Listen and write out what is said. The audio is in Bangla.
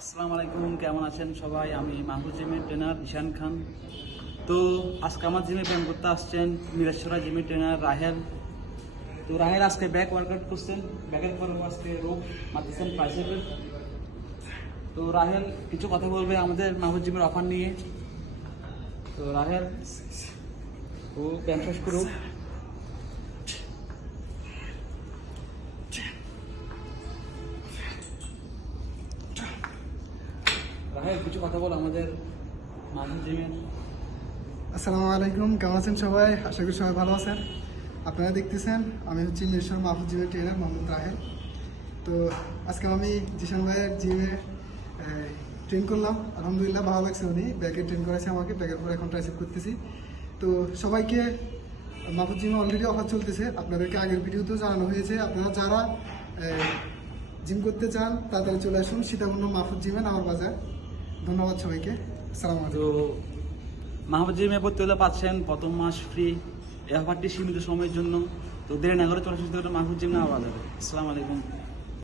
আসসালামু আলাইকুম, কেমন আছেন সবাই? আমি মাহফুজ জিমের ট্রেনার ঈশান খান। তো আজকে আমার জিমে ব্যায়াম করতে আসছেন মিরেশ্বরা জিমের ট্রেনার রাহেল। তো রাহেল আজকে ব্যাক ওয়ার্কআউট করছেন, ব্যাকের পর আজকে রোগ মারতেছেন ট্রাইসেপের। তো রাহেল কিছু কথা বলবে আমাদের মাহফুজ জিমের অফার নিয়ে। তো রাহেল ও ব্যায়াম শেষ করুক। রাহেল কিছু কথা বল আমাদের মাহফুজ জিমের। আসসালামু আলাইকুম, কেমন আছেন সবাই? আশা করি সবাই ভালো আছেন। আপনারা দেখতেছেন আমি হচ্ছি মিরসর মাহফুজ জিমের ট্রেনার মোহাম্মদ রাহেল। তো আজকে আমি জিশান ভাইয়ের জিমে ট্রেন করলাম, আলহামদুলিল্লাহ ভালো লাগছে। উনি ব্যাকে ট্রেন করেছে আমাকে, ব্যাকের পর এখন ট্রাইসেপ করতেছি। তো সবাইকে মাহফুজ জিমে অলরেডি অফার চলতেছে, আপনাদেরকে আগের ভিডিওতেও জানানো হয়েছে। আপনারা যারা জিম করতে চান তাড়াতাড়ি চলে আসুন সীতাকুণ্ড মাহফুজ জিমে, নামার বাজার। ধন্যবাদ সবাইকে, আসসালামু আলাইকুম। তো মাহফুজ জিমে ভর্তি হলে পাচ্ছেন প্রথম মাস ফ্রি। এই অফারটি সীমিত সময়ের জন্য। তো দেরি না করে চলে আসতে মাহফুজ জিম নেওয়া বাজারে। আসসালামু আলাইকুম।